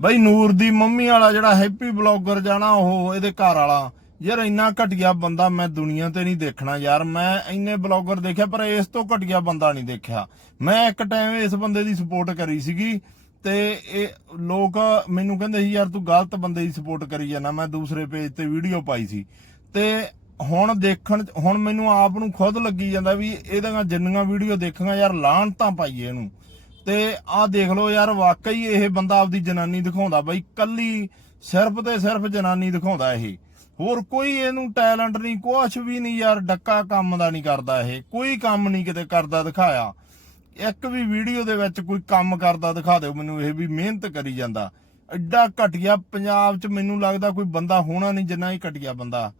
ਬਈ ਨੂਰ ਦੀ ਮੰਮੀ ਵਾਲਾ ਜਿਹੜਾ ਹੈਪੀ ਬਲੌਗਰ ਜਾਣਾ ਉਹ ਇਹਦੇ ਘਰ ਵਾਲਾ। ਯਾਰ ਇੰਨਾ ਘਟੀਆ ਬੰਦਾ ਮੈਂ ਦੁਨੀਆ ਤੇ ਨਹੀਂ ਦੇਖਣਾ ਯਾਰ। ਮੈਂ ਇੰਨੇ ਬਲੌਗਰ ਦੇਖਿਆ, ਪਰ ਇਸ ਤੋਂ ਘਟੀਆ ਬੰਦਾ ਨਹੀਂ ਦੇਖਿਆ। ਮੈਂ ਇੱਕ ਟਾਈਮ ਇਸ ਬੰਦੇ ਦੀ ਸਪੋਰਟ ਕਰੀ ਸੀਗੀ ਤੇ ਇਹ ਲੋਕ ਮੈਨੂੰ ਕਹਿੰਦੇ ਸੀ, ਯਾਰ ਤੂੰ ਗਲਤ ਬੰਦੇ ਦੀ ਸਪੋਰਟ ਕਰੀ ਜਾਂਦਾ ਮੈਂ ਦੂਸਰੇ ਪੇਜ ਤੇ ਵੀਡੀਓ ਪਾਈ ਸੀ। ਤੇ ਹੁਣ ਦੇਖਣ ਹੁਣ ਮੈਨੂੰ ਆਪ ਨੂੰ ਖੁਦ ਲੱਗੀ ਜਾਂਦਾ ਵੀ ਇਹਦੀਆਂ ਜਿੰਨੀਆਂ ਵੀਡੀਓ ਦੇਖਾਂਗਾ, ਯਾਰ ਲਾਹਣ ਤਾਂ ਪਾਈਏ ਇਹਨੂੰ। ਤੇ ਆਹ ਦੇਖ ਲਓ ਯਾਰ, ਵਾਕਈ ਇਹ ਬੰਦਾ ਆਪਦੀ ਜਨਾਨੀ ਦਿਖਾਉਂਦਾ ਬਈ, ਕੱਲੀ ਸਿਰਫ ਤੇ ਸਿਰਫ ਜਨਾਨੀ ਦਿਖਾਉਂਦਾ ਇਹ। ਹੋਰ ਕੋਈ ਇਹਨੂੰ ਟੈਲੈਂਟ ਨਹੀਂ, ਕੁਛ ਵੀ ਨਹੀਂ ਯਾਰ, ਡੱਕਾ ਕੰਮ ਦਾ ਨਹੀਂ ਕਰਦਾ ਇਹ। ਕੋਈ ਕੰਮ ਨਹੀਂ ਕਿਤੇ ਕਰਦਾ ਦਿਖਾਇਆ। ਇੱਕ ਵੀ ਵੀਡੀਓ ਦੇ ਵਿੱਚ ਕੋਈ ਕੰਮ ਕਰਦਾ ਦਿਖਾ ਦਿਓ, ਮੈਨੂੰ ਇਹ ਵੀ ਮਿਹਨਤ ਕਰੀ ਜਾਂਦਾ। ਐਡਾ ਘਟਿਆ ਪੰਜਾਬ 'ਚ ਮੈਨੂੰ ਲੱਗਦਾ ਕੋਈ ਬੰਦਾ ਹੋਣਾ ਨਹੀਂ ਜਿੰਨਾ ਹੀ ਘਟਿਆ ਬੰਦਾ।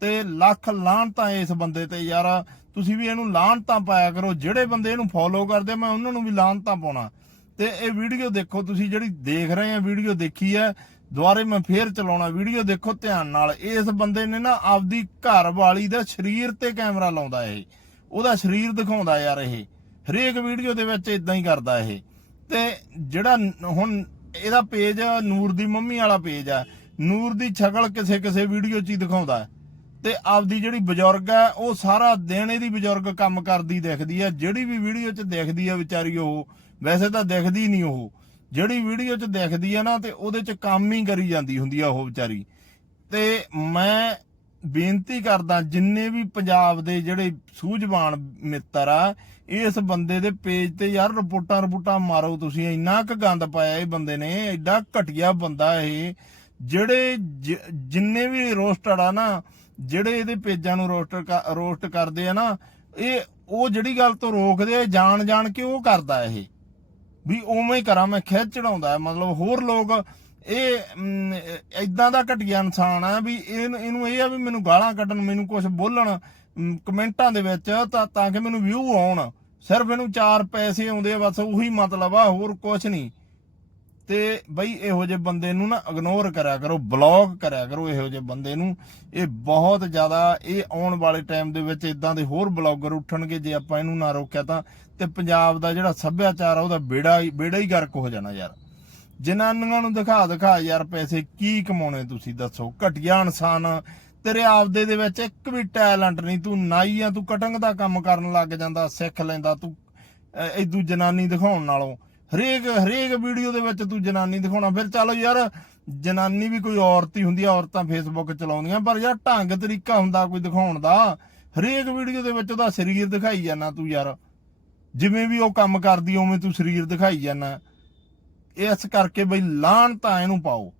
ਤੇ ਲੱਖ ਲਾਹਨਤਾਂ ਇਸ ਬੰਦੇ ਤੇ ਯਾਰ। ਤੁਸੀਂ ਵੀ ਇਹਨੂੰ ਲਾਹਨਤਾਂ ਪਾਇਆ ਕਰੋ। ਜਿਹੜੇ ਬੰਦੇ ਇਹਨੂੰ ਫੋਲੋ ਕਰਦੇ, ਮੈਂ ਉਹਨਾਂ ਨੂੰ ਵੀ ਲਾਹਨਤਾਂ ਪਾਉਣਾ। ਤੇ ਇਹ ਵੀਡੀਓ ਦੇਖੋ, ਤੁਸੀਂ ਜਿਹੜੀ ਦੇਖ ਰਹੇ ਆ, ਵੀਡੀਓ ਦੇਖੀ ਹੈ ਦੁਬਾਰੇ ਮੈਂ ਫੇਰ ਚਲਾਉਣਾ। ਵੀਡੀਓ ਦੇਖੋ ਧਿਆਨ ਨਾਲ। ਇਸ ਬੰਦੇ ਨੇ ਨਾ ਆਪਦੀ ਘਰ ਵਾਲੀ ਦਾ ਸਰੀਰ ਤੇ ਕੈਮਰਾ ਲਾਉਂਦਾ ਇਹ। ਉਹਦਾ ਸਰੀਰ ਦਿਖਾਉਂਦਾ ਯਾਰ ਇਹ। ਹਰੇਕ ਵੀਡੀਓ ਦੇ ਵਿੱਚ ਇਦਾਂ ਹੀ ਕਰਦਾ ਇਹ। ਤੇ ਜਿਹੜਾ ਹੁਣ ਇਹਦਾ ਪੇਜ ਨੂਰ ਦੀ ਮੰਮੀ ਵਾਲਾ ਪੇਜ ਆ। ਨੂਰ ਦੀ ਸ਼ਕਲ ਕਿਸੇ ਕਿਸੇ ਵੀਡੀਓ 'ਚ ਹੀ ਦਿਖਾਉਂਦਾ। ਤੇ ਆਪਦੀ ਜਿਹੜੀ ਬਜ਼ੁਰਗ ਹੈ, ਉਹ ਸਾਰਾ ਦਿਨ ਇਹਦੀ ਬਜ਼ੁਰਗ ਕੰਮ ਕਰਦੀ ਦਿਖਦੀ ਹੈ। ਜਿਹੜੀ ਵੀ ਵੀਡੀਓ 'ਚ ਦਿਖਦੀ ਹੈ ਵਿਚਾਰੀ ਉਹ, ਵੈਸੇ ਤਾਂ ਦਿਖਦੀ ਨਹੀਂ ਉਹ। ਜਿਹੜੀ ਵੀਡੀਓ 'ਚ ਦਿਖਦੀ ਹੈ ਨਾ, ਤੇ ਉਹਦੇ 'ਚ ਕੰਮ ਹੀ ਕਰੀ ਜਾਂਦੀ ਹੁੰਦੀ ਆ ਉਹ ਵਿਚਾਰੀ। ਤੇ ਮੈਂ ਬੇਨਤੀ ਕਰਦਾ, ਜਿੰਨੇ ਵੀ ਪੰਜਾਬ ਦੇ ਜਿਹੜੇ ਸੂਝਵਾਨ ਮਿੱਤਰ ਆ, ਇਸ ਬੰਦੇ ਦੇ ਪੇਜ ਤੇ ਯਾਰ ਰਿਪੋਰਟਾਂ ਰਿਪੋਰਟਾਂ ਮਾਰੋ ਤੁਸੀਂ। ਇੰਨਾ ਕੁ ਗੰਦ ਪਾਇਆ ਇਹ ਬੰਦੇ ਨੇ ਐਡਾ ਘਟੀਆ ਬੰਦਾ ਇਹ। ਜਿਹੜੇ ਜ- ਜਿੰਨੇ ਵੀ ਰੋਸਟਰ ਆ ਨਾ, ਜਿਹੜੇ ਇਹਦੇ ਪੇਜਾਂ ਨੂੰ ਰੋਸਟਰ ਰੋਸਟ ਕਰਦੇ ਆ ਨਾ, ਇਹ, ਉਹ ਜਿਹੜੀ ਗੱਲ ਤੋਂ ਰੋਕਦੇ ਆ ਜਾਣ ਜਾਣ ਕੇ ਉਹ ਕਰਦਾ ਇਹ। ਵੀ ਉਵੇਂ ਹੀ ਕਰਾਂ, ਮੈਂ ਖਿੱਚ ਚੜਾਉਂਦਾ ਮਤਲਬ ਹੋਰ ਲੋਕ, ਇਹ ਇਦਾਂ ਦਾ ਘਟੀਆ ਇਨਸਾਨ ਆ ਵੀ ਇਹਨੂੰ ਇਹਨੂੰ ਇਹ ਆ ਵੀ ਮੈਨੂੰ ਗਾਲਾਂ ਕੱਢਣ, ਮੈਨੂੰ ਕੁਝ ਬੋਲਣ ਕਮੈਂਟਾਂ ਦੇ ਵਿੱਚ ਤਾਂ ਤਾਂ ਕਿ ਮੈਨੂੰ ਵਿਊ ਆਉਣ। ਸਿਰਫ ਇਹਨੂੰ ਚਾਰ ਪੈਸੇ ਆਉਂਦੇ ਆ, ਬਸ ਉਹੀ ਮਤਲਬ ਆ, ਹੋਰ ਕੁਝ ਨਹੀਂ। ਤੇ ਬਈ ਇਹੋ ਜਿਹੇ ਬੰਦੇ ਨੂੰ ਨਾ ਇਗਨੋਰ ਕਰਿਆ ਕਰੋ ਬਲੌਕ ਕਰਿਆ ਕਰੋ ਇਹੋ ਜਿਹੇ ਬੰਦੇ ਨੂੰ। ਇਹ ਬਹੁਤ ਜ਼ਿਆਦਾ, ਇਹ ਆਉਣ ਵਾਲੇ ਟਾਈਮ ਦੇ ਵਿੱਚ ਇਦਾਂ ਦੇ ਹੋਰ ਬਲੌਗਰ ਉੱਠਣਗੇ ਜੇ ਆਪਾਂ ਇਹਨੂੰ ਨਾ ਰੋਕਿਆ ਤਾਂ। ਤੇ ਪੰਜਾਬ ਦਾ ਜਿਹੜਾ ਸੱਭਿਆਚਾਰ ਆ, ਉਹਦਾ ਬੇੜਾ ਬੇੜਾ ਹੀ ਗਰਕ ਹੋ ਜਾਣਾ ਯਾਰ। ਜਨਾਨੀਆਂ ਨੂੰ ਦਿਖਾ ਦਿਖਾ ਯਾਰ ਪੈਸੇ ਕੀ ਕਮਾਉਣੇ ਤੁਸੀਂ ਦੱਸੋ। ਘਟੀਆ ਇਨਸਾਨ, ਤੇਰੇ ਆਪਦੇ ਦੇ ਵਿੱਚ ਇੱਕ ਵੀ ਟੈਲੈਂਟ ਨਹੀਂ, ਤੂੰ ਨਾਈ ਆ ਤੂੰ ਕਟਿੰਗ ਦਾ ਕੰਮ ਕਰਨ ਲੱਗ ਜਾਂਦਾ, ਸਿੱਖ ਲੈਂਦਾ, ਤੂੰ ਅਹ ਇਦੂ ਜਨਾਨੀ ਦਿਖਾਉਣ ਨਾਲੋਂ। ਹਰੇਕ ਹਰੇਕ ਵੀਡੀਓ ਦੇ ਵਿੱਚ ਤੂੰ ਜਨਾਨੀ ਦਿਖਾਉਣਾ। ਫਿਰ ਚੱਲ ਯਾਰ, ਜਨਾਨੀ ਵੀ ਕੋਈ ਔਰਤ ਹੀ ਹੁੰਦੀ ਆ, ਔਰਤਾਂ ਫੇਸਬੁੱਕ ਚਲਾਉਂਦੀਆਂ, ਪਰ ਯਾਰ ਢੰਗ ਤਰੀਕਾ ਹੁੰਦਾ ਕੋਈ ਦਿਖਾਉਣ ਦਾ। ਹਰੇਕ ਵੀਡੀਓ ਦੇ ਵਿੱਚ ਉਹਦਾ ਸਰੀਰ ਦਿਖਾਈ ਜਾਂਦਾ ਤੂੰ ਯਾਰ। ਜਿਵੇਂ ਵੀ ਉਹ ਕੰਮ ਕਰਦੀ ਉਵੇਂ ਤੂੰ ਸਰੀਰ ਦਿਖਾਈ ਜਾਂਦਾ। ਇਸ ਕਰਕੇ ਬਈ ਲਾਣ ਤਾਂ ਇਹਨੂੰ ਪਾਓ।